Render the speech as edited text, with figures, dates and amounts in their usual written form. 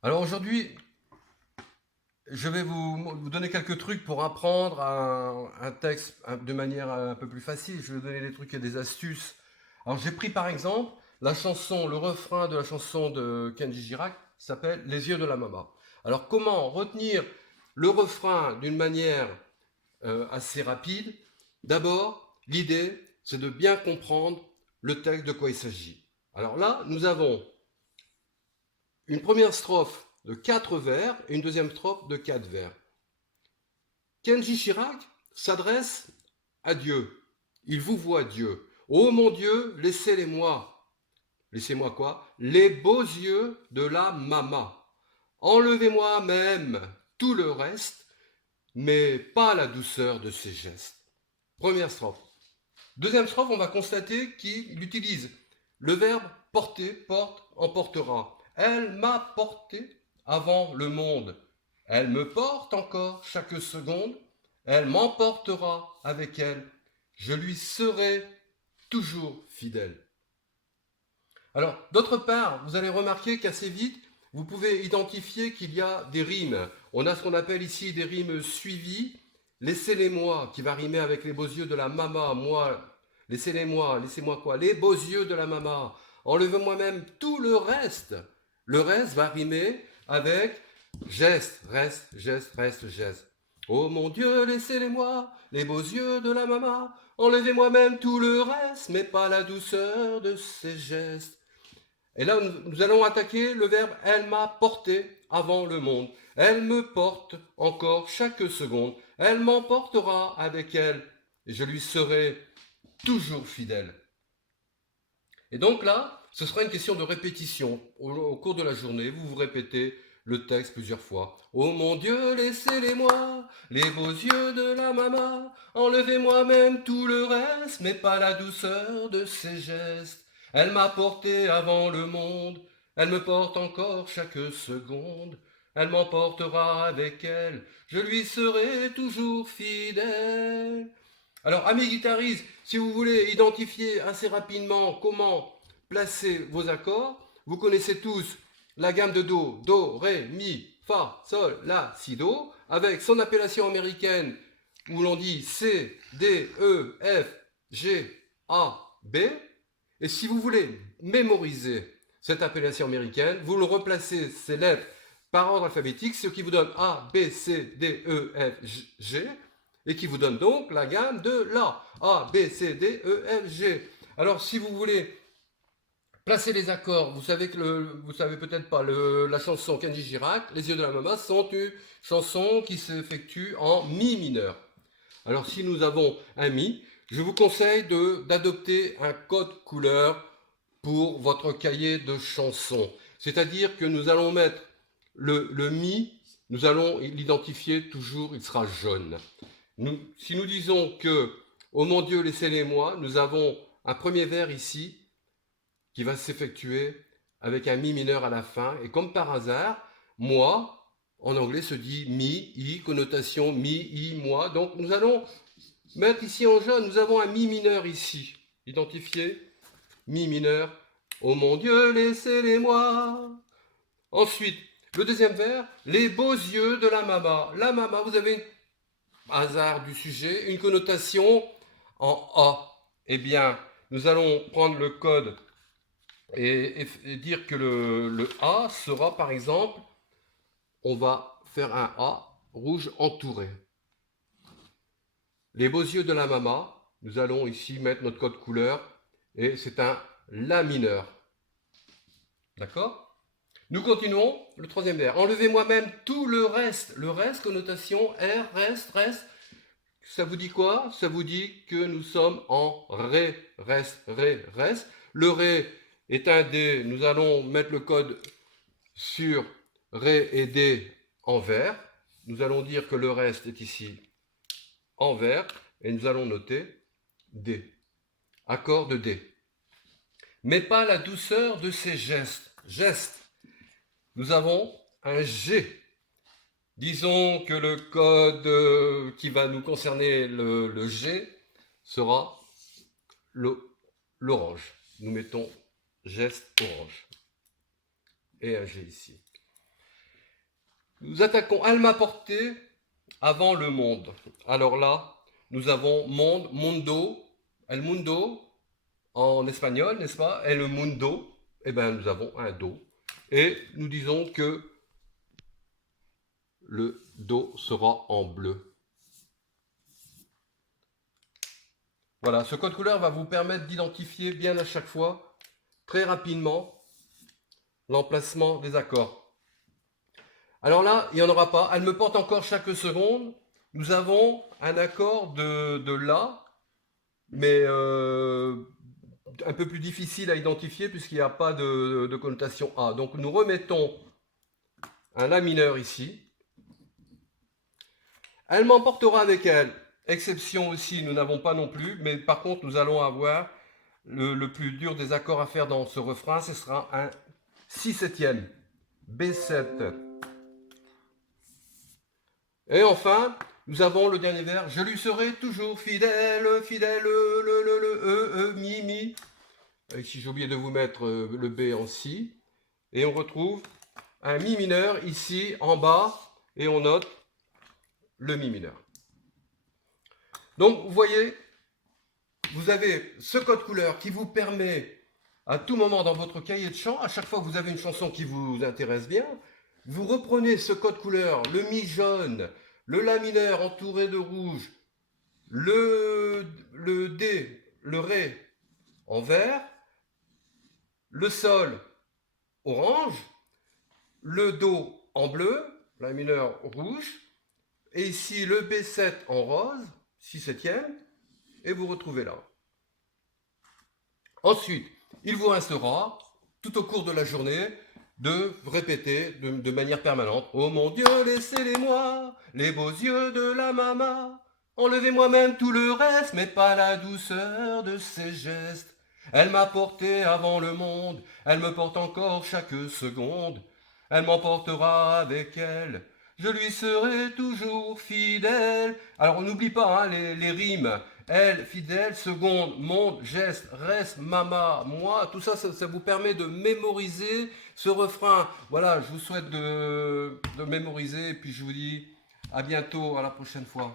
Alors aujourd'hui, je vais vous donner quelques trucs pour apprendre un texte de manière un peu plus facile. Je vais vous donner des trucs et des astuces. Alors j'ai pris par exemple la chanson, le refrain de la chanson de Kenji Girac qui s'appelle Les yeux de la Mama. Alors comment retenir le refrain d'une manière assez rapide? D'abord, l'idée, c'est de bien comprendre le texte de quoi il s'agit. Alors là, nous avons une première strophe de 4 vers et une deuxième strophe de 4 vers. Kenji Chirac s'adresse à Dieu. Il vous voit Dieu. Oh mon Dieu, laissez-les-moi. Laissez-moi quoi? Les beaux yeux de la mama. Enlevez-moi même tout le reste, mais pas la douceur de ses gestes. Première strophe. Deuxième strophe, on va constater qu'il utilise le verbe porter, porte, emportera. Elle m'a porté avant le monde. Elle me porte encore chaque seconde. Elle m'emportera avec elle. Je lui serai toujours fidèle. Alors, d'autre part, vous allez remarquer qu'assez vite, vous pouvez identifier qu'il y a des rimes. On a ce qu'on appelle ici des rimes suivies. Laissez-les-moi, qui va rimer avec les beaux yeux de la mama, moi. Laissez-les-moi, laissez-moi quoi? Les beaux yeux de la mama. Enlevez-moi même tout le reste. Le reste va rimer avec geste, reste, geste, reste, geste. Oh mon Dieu, laissez-les-moi, les beaux yeux de la mama. Enlevez-moi même tout le reste, mais pas la douceur de ses gestes. Et là, nous allons attaquer le verbe elle m'a porté avant le monde. Elle me porte encore chaque seconde. Elle m'emportera avec elle et je lui serai toujours fidèle. Et donc là, ce sera une question de répétition. Au cours de la journée, vous vous répétez le texte plusieurs fois. Oh mon Dieu, laissez-les-moi, les beaux yeux de la mama. Enlevez-moi même tout le reste, mais pas la douceur de ses gestes. Elle m'a porté avant le monde, elle me porte encore chaque seconde. Elle m'emportera avec elle, je lui serai toujours fidèle. Alors, amis guitaristes, si vous voulez identifier assez rapidement comment placer vos accords, vous connaissez tous la gamme de Do, Ré, Mi, Fa, Sol, La, Si, Do, avec son appellation américaine où l'on dit C, D, E, F, G, A, B. Et si vous voulez mémoriser cette appellation américaine, vous le replacez ces lettres par ordre alphabétique, ce qui vous donne A, B, C, D, E, F, G, et qui vous donne donc la gamme de La. A, B, C, D, E, F, G. Alors si vous voulez placer les accords, vous savez que vous savez peut-être pas, la chanson Kenji Girac, Les yeux de la mama, sont une chanson qui s'effectue en mi mineur. Alors si nous avons un mi, je vous conseille d'adopter un code couleur pour votre cahier de chansons. C'est-à-dire que nous allons mettre le mi, nous allons l'identifier toujours, il sera jaune. Si nous disons que oh mon Dieu, laissez-les-moi, nous avons un premier vers ici qui va s'effectuer avec un mi mineur à la fin. Et comme par hasard, moi, en anglais se dit mi, i, connotation mi, i, moi. Donc nous allons mettre ici en jaune, nous avons un mi mineur ici. Identifié, mi mineur. Oh mon Dieu, laissez-les-moi. Ensuite, le deuxième vers, les beaux yeux de la mama. La mama, vous avez hasard du sujet, une connotation en A. Eh bien, nous allons prendre le code et dire que le A sera, par exemple, on va faire un A rouge entouré. Les beaux yeux de la mama, nous allons ici mettre notre code couleur et c'est un La mineur. D'accord? Nous continuons le troisième vers. Enlevez-moi même tout le reste. Le reste, connotation R, reste, reste. Ça vous dit quoi? Ça vous dit que nous sommes en Ré, reste, Ré, reste. Le Ré est un D. Nous allons mettre le code sur Ré et D en vert. Nous allons dire que le reste est ici en vert. Et nous allons noter D. Accord de D. Mais pas la douceur de ces gestes. Gestes. Nous avons un G. Disons que le code qui va nous concerner, le G, sera l'orange. Nous mettons geste orange. Et un G ici. Nous attaquons. Elle m'a porté avant le monde. Alors là, nous avons monde, mundo, el mundo en espagnol, n'est-ce pas? Et le mundo, eh bien nous avons un do. Et nous disons que le do sera en bleu. Voilà, ce code couleur va vous permettre d'identifier bien à chaque fois, très rapidement, l'emplacement des accords. Alors là, il n'y en aura pas. Elle me porte encore chaque seconde. Nous avons un accord de La, mais un peu plus difficile à identifier puisqu'il n'y a pas de connotation A. Donc nous remettons un La mineur ici. Elle m'emportera avec elle. Exception aussi, nous n'avons pas non plus, mais par contre nous allons avoir le plus dur des accords à faire dans ce refrain, ce sera un si septième, B7. Et enfin, nous avons le dernier vers, je lui serai toujours fidèle, fidèle, mi, mi. Et si j'ai oublié de vous mettre le B en si, et on retrouve un mi mineur ici en bas, et on note le mi mineur. Donc vous voyez, vous avez ce code couleur qui vous permet à tout moment dans votre cahier de chant, à chaque fois que vous avez une chanson qui vous intéresse bien, vous reprenez ce code couleur, le mi jaune, le la mineur entouré de rouge, le D, le ré en vert, le sol orange, le do en bleu, la mineur rouge, et ici le B7 en rose, 6 septième, et vous retrouvez là. Ensuite, il vous restera, tout au cours de la journée, de répéter de manière permanente. Oh mon Dieu, laissez-les-moi, les beaux yeux de la maman. Enlevez-moi même tout le reste, mais pas la douceur de ses gestes. Elle m'a porté avant le monde, elle me porte encore chaque seconde. Elle m'emportera avec elle, je lui serai toujours fidèle. Alors on n'oublie pas hein, les rimes. Elle, fidèle, seconde, monde, geste, reste, mama, moi, tout ça, ça vous permet de mémoriser ce refrain. Voilà, je vous souhaite de mémoriser et puis je vous dis à bientôt, à la prochaine fois.